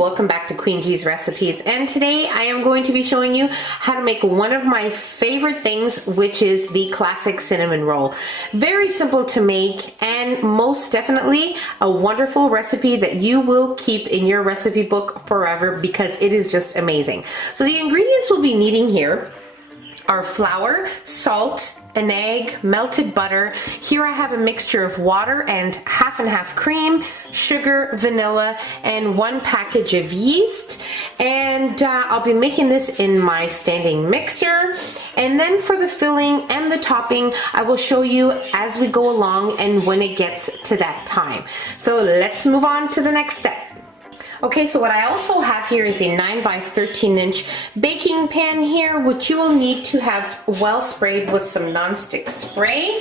welcome back to Queen G's Recipes, and today I am going to be showing you how to make one of my favorite things, which is the classic cinnamon roll. Very simple to make and most definitely a wonderful recipe that you will keep in your recipe book forever because it is just amazing. So the ingredients we'll be needing here are flour, salt, an egg, melted butter. Here I have a mixture of water and half cream, sugar, vanilla, and 1 package of yeast. And I'll be making this in my standing mixer. And then for the filling and the topping, I will show you as we go along and when it gets to that time. So let's move on to the next step. Okay, so what I also have here is a 9 by 13 inch baking pan here, which you will need to have well sprayed with some non-stick spray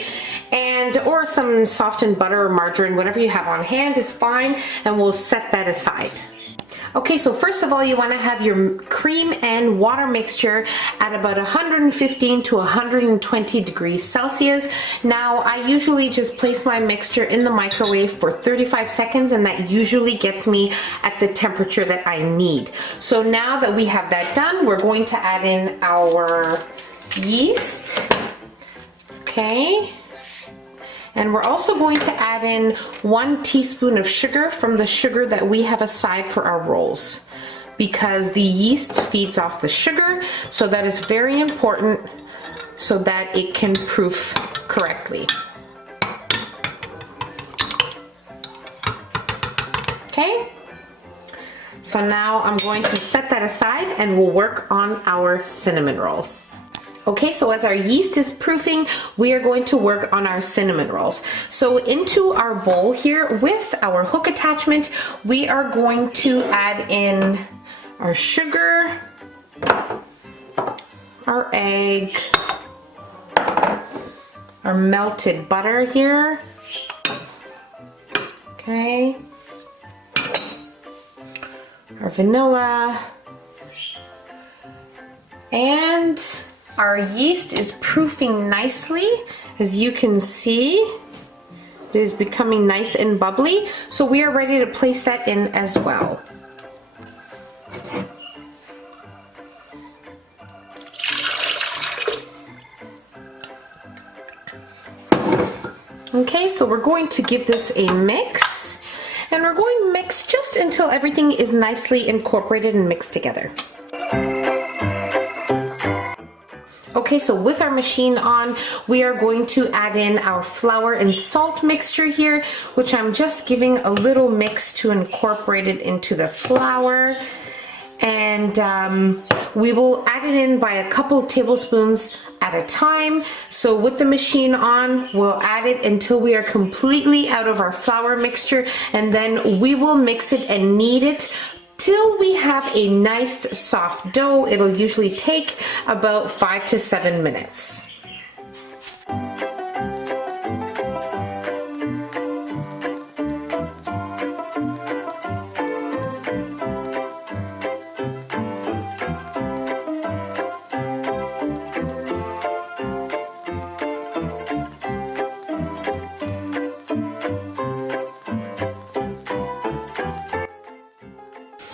or some softened butter or margarine, whatever you have on hand is fine, and we'll set that aside. Okay, so first of all, you want to have your cream and water mixture at about 115 to 120 degrees Celsius. Now, I usually just place my mixture in the microwave for 35 seconds, and that usually gets me at the temperature that I need. So now that we have that done, we're going to add in our yeast. Okay. And we're also going to add in 1 teaspoon of sugar from the sugar that we have aside for our rolls, because the yeast feeds off the sugar, so that is very important so that it can proof correctly. Okay, so now I'm going to set that aside and we'll work on our cinnamon rolls. Okay, so as our yeast is proofing, we are going to work on our cinnamon rolls. So into our bowl here with our hook attachment, we are going to add in our sugar, our egg, our melted butter here, okay, our vanilla, and our yeast is proofing nicely. As you can see, it is becoming nice and bubbly. So we are ready to place that in as well. Okay, so we're going to give this a mix, and we're going to mix just until everything is nicely incorporated and mixed together. Okay, so with our machine on, we are going to add in our flour and salt mixture here, which I'm just giving a little mix to incorporate it into the flour. And we will add it in by a couple tablespoons at a time. So with the machine on, we'll add it until we are completely out of our flour mixture, and then we will mix it and knead it till we have a nice soft dough. It'll usually take about 5 to 7 minutes.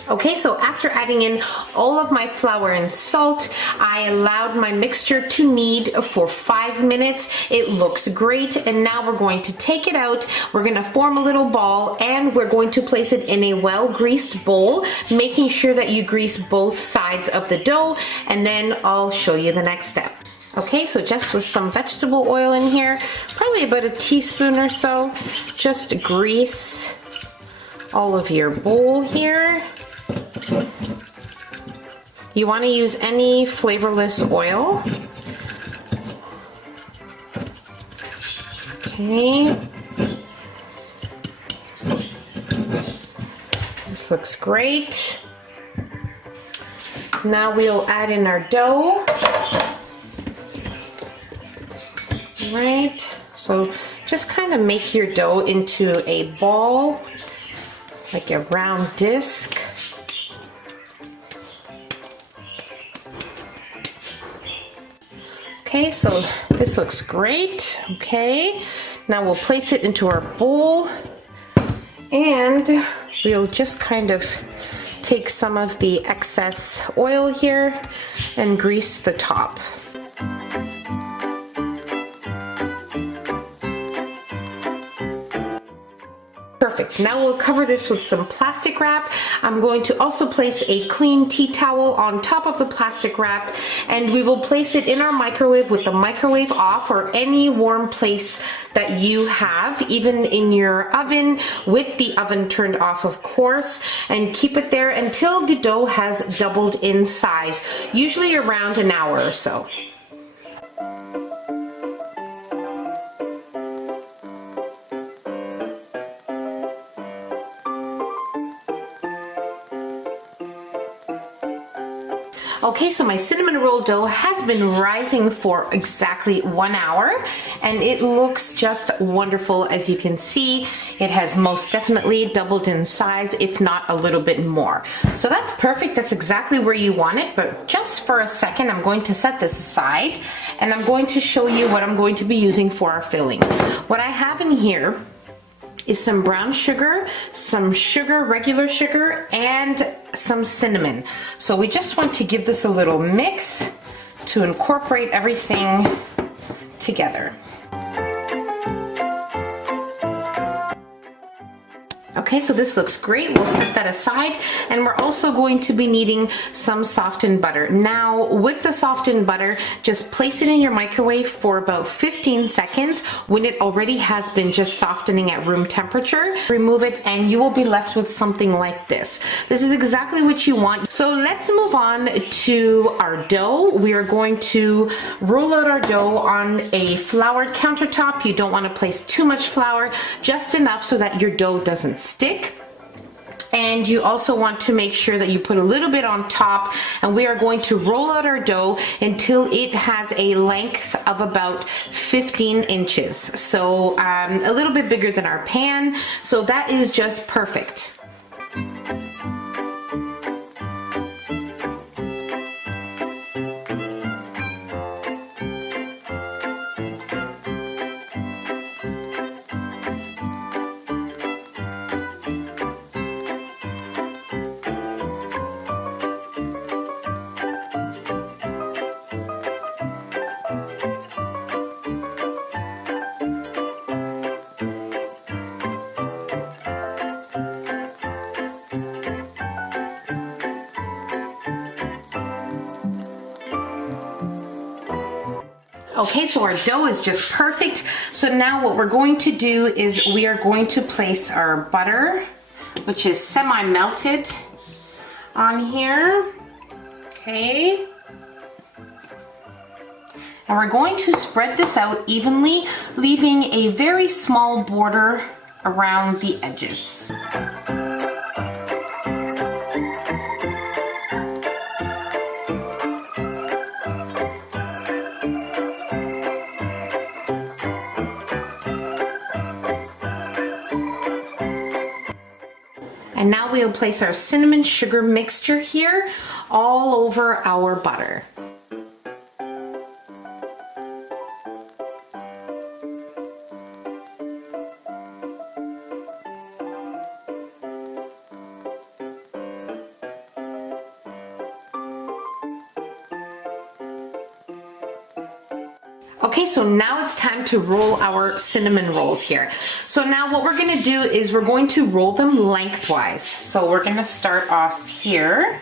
Okay, so after adding in all of my flour and salt, I allowed my mixture to knead for 5 minutes. It looks great, and now we're going to take it out. We're going to form a little ball, and we're going to place it in a well-greased bowl, making sure that you grease both sides of the dough, and then I'll show you the next step. Okay, so just with some vegetable oil in here, probably about a teaspoon or so, just grease all of your bowl here. You want to use any flavorless oil. Okay. This looks great. Now we'll add in our dough. Right. So just kind of make your dough into a ball, like a round disc. Okay, so this looks great. Okay, now we'll place it into our bowl, and we'll just kind of take some of the excess oil here and grease the top. Perfect. Now we'll cover this with some plastic wrap. I'm going to also place a clean tea towel on top of the plastic wrap, and we will place it in our microwave with the microwave off, or any warm place that you have, even in your oven with the oven turned off, of course, and keep it there until the dough has doubled in size, usually around an hour or so. Okay, so my cinnamon roll dough has been rising for exactly 1 hour, and it looks just wonderful. As you can see, it has most definitely doubled in size, if not a little bit more. So that's perfect. That's exactly where you want it. But just for a second, I'm going to set this aside, and I'm going to show you what I'm going to be using for our filling. What I have in here is some brown sugar, some sugar, regular sugar, and some cinnamon. So we just want to give this a little mix to incorporate everything together. Okay, so this looks great. We'll set that aside, and we're also going to be needing some softened butter. Now, with the softened butter, just place it in your microwave for about 15 seconds when it already has been just softening at room temperature. Remove it, and you will be left with something like this. This is exactly what you want. So let's move on to our dough. We are going to roll out our dough on a floured countertop. You don't want to place too much flour, just enough so that your dough doesn't stick. And you also want to make sure that you put a little bit on top, and we are going to roll out our dough until it has a length of about 15 inches. So a little bit bigger than our pan. So that is just perfect. Okay, so our dough is just perfect. So now what we're going to do is we are going to place our butter, which is semi-melted, on here. Okay. And we're going to spread this out evenly, leaving a very small border around the edges. And now we'll place our cinnamon sugar mixture here all over our butter. Okay, so now it's time to roll our cinnamon rolls here. So now what we're gonna do is we're going to roll them lengthwise. So we're gonna start off here,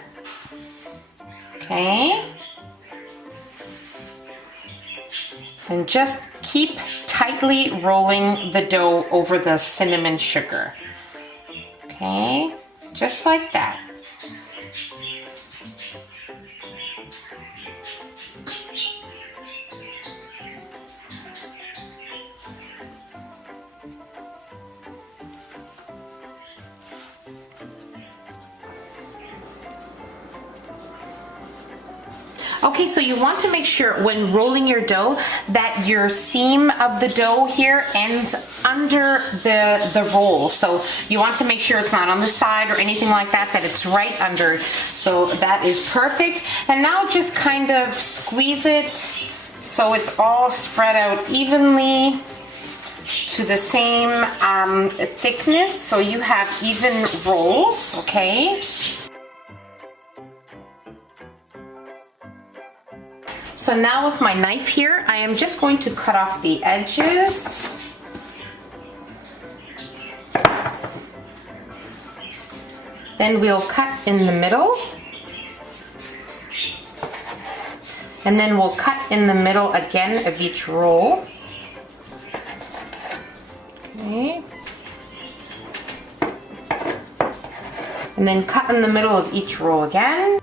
okay? And just keep tightly rolling the dough over the cinnamon sugar, okay? Just like that. Okay, so you want to make sure when rolling your dough that your seam of the dough here ends under the roll. So you want to make sure it's not on the side or anything like that, that it's right under. So that is perfect. And now just kind of squeeze it so it's all spread out evenly to the same thickness, so you have even rolls, okay? So now with my knife here, I am just going to cut off the edges. Then we'll cut in the middle. And then we'll cut in the middle again of each roll. Okay. And then cut in the middle of each roll again.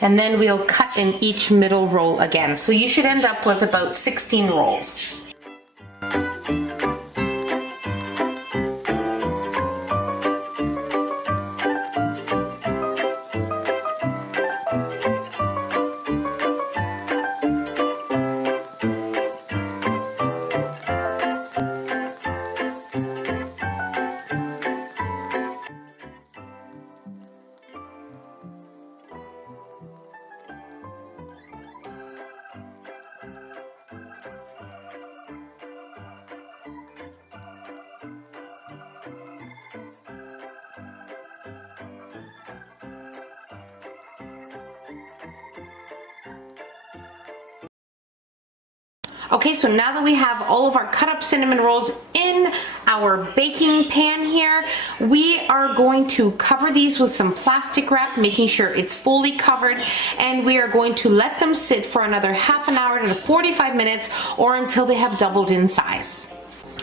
And then we'll cut in each middle roll again. So you should end up with about 16 rolls. Okay, so now that we have all of our cut up cinnamon rolls in our baking pan here, we are going to cover these with some plastic wrap, making sure it's fully covered, and we are going to let them sit for another half an hour to 45 minutes or until they have doubled in size.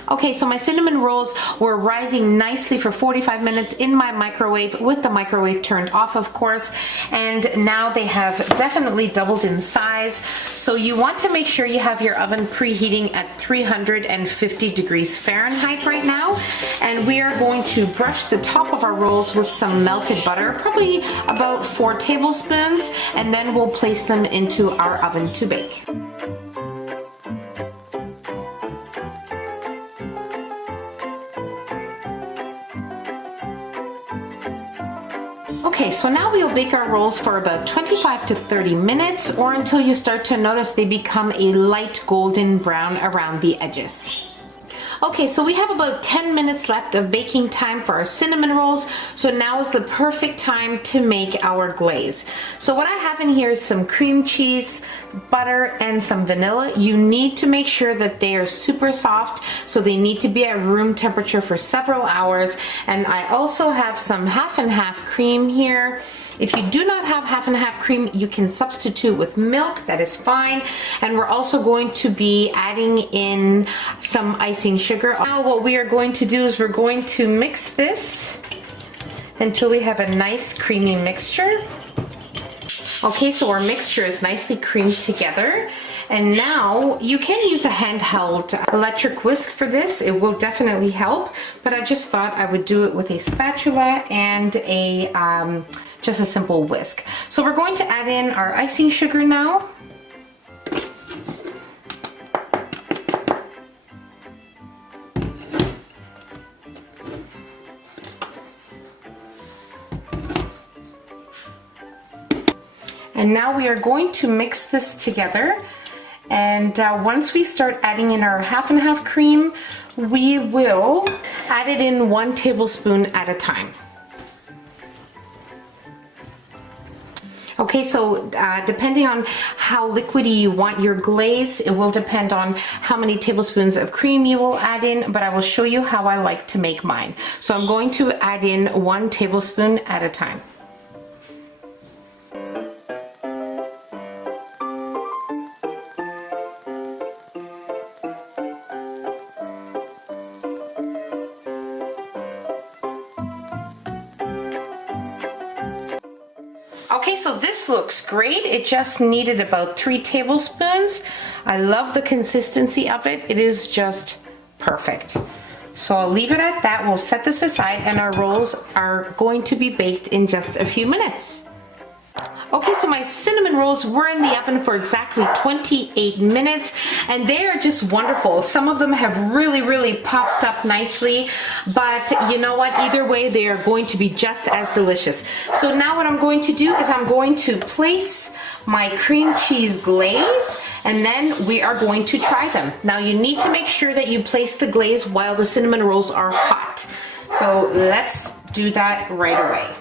Okay, so my cinnamon rolls were rising nicely for 45 minutes in my microwave with the microwave turned off, of course, and now they have definitely doubled in size. So you want to make sure you have your oven preheating at 350 degrees Fahrenheit right now, and we are going to brush the top of our rolls with some melted butter, probably about 4 tablespoons, and then we'll place them into our oven to bake. Okay, so now we'll bake our rolls for about 25 to 30 minutes or until you start to notice they become a light golden brown around the edges. Okay, so we have about 10 minutes left of baking time for our cinnamon rolls, so now is the perfect time to make our glaze. So what I have in here is some cream cheese, butter, and some vanilla. You need to make sure that they are super soft, so they need to be at room temperature for several hours. And I also have some half and half cream here. If you do not have half and half cream, you can substitute with milk, that is fine. And we're also going to be adding in some icing sugar. Now what we are going to do is we're going to mix this until we have a nice creamy mixture. Okay, so our mixture is nicely creamed together. And now you can use a handheld electric whisk for this. It will definitely help, but I just thought I would do it with a spatula and just a simple whisk. So we're going to add in our icing sugar now. And now we are going to mix this together. And once we start adding in our half and half cream, we will add it in 1 tablespoon at a time. Okay, so depending on how liquidy you want your glaze, it will depend on how many tablespoons of cream you will add in, but I will show you how I like to make mine. So I'm going to add in 1 tablespoon at a time. Okay, so this looks great. It just needed about 3 tablespoons. I love the consistency of it. It is just perfect. So I'll leave it at that. We'll set this aside and our rolls are going to be baked in just a few minutes. Okay, so my cinnamon rolls were in the oven for exactly 28 minutes and they are just wonderful. Some of them have really puffed up nicely, but you know what? Either way, they are going to be just as delicious. So now what I'm going to do is I'm going to place my cream cheese glaze and then we are going to try them. Now you need to make sure that you place the glaze while the cinnamon rolls are hot. So let's do that right away.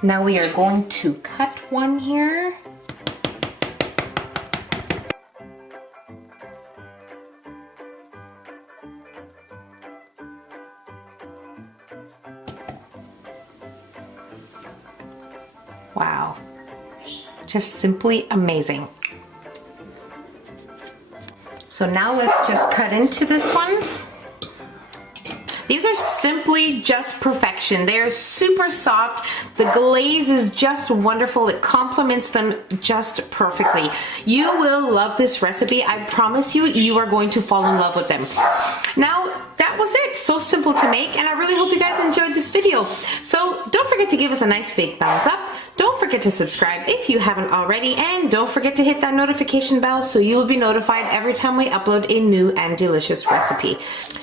Now we are going to cut one here. Wow, just simply amazing. So now let's just cut into this one. These are simply just perfection. They're super soft. The glaze is just wonderful. It complements them just perfectly. You will love this recipe. I promise you, you are going to fall in love with them. Now, that was it. So simple to make, and I really hope you guys enjoyed this video. So don't forget to give us a nice big thumbs up. Don't forget to subscribe if you haven't already, and don't forget to hit that notification bell so you will be notified every time we upload a new and delicious recipe.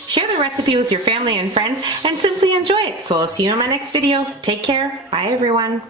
Share the recipe with your family and friends and simply enjoy it. So I'll see you in my next video. Take care. Bye everyone.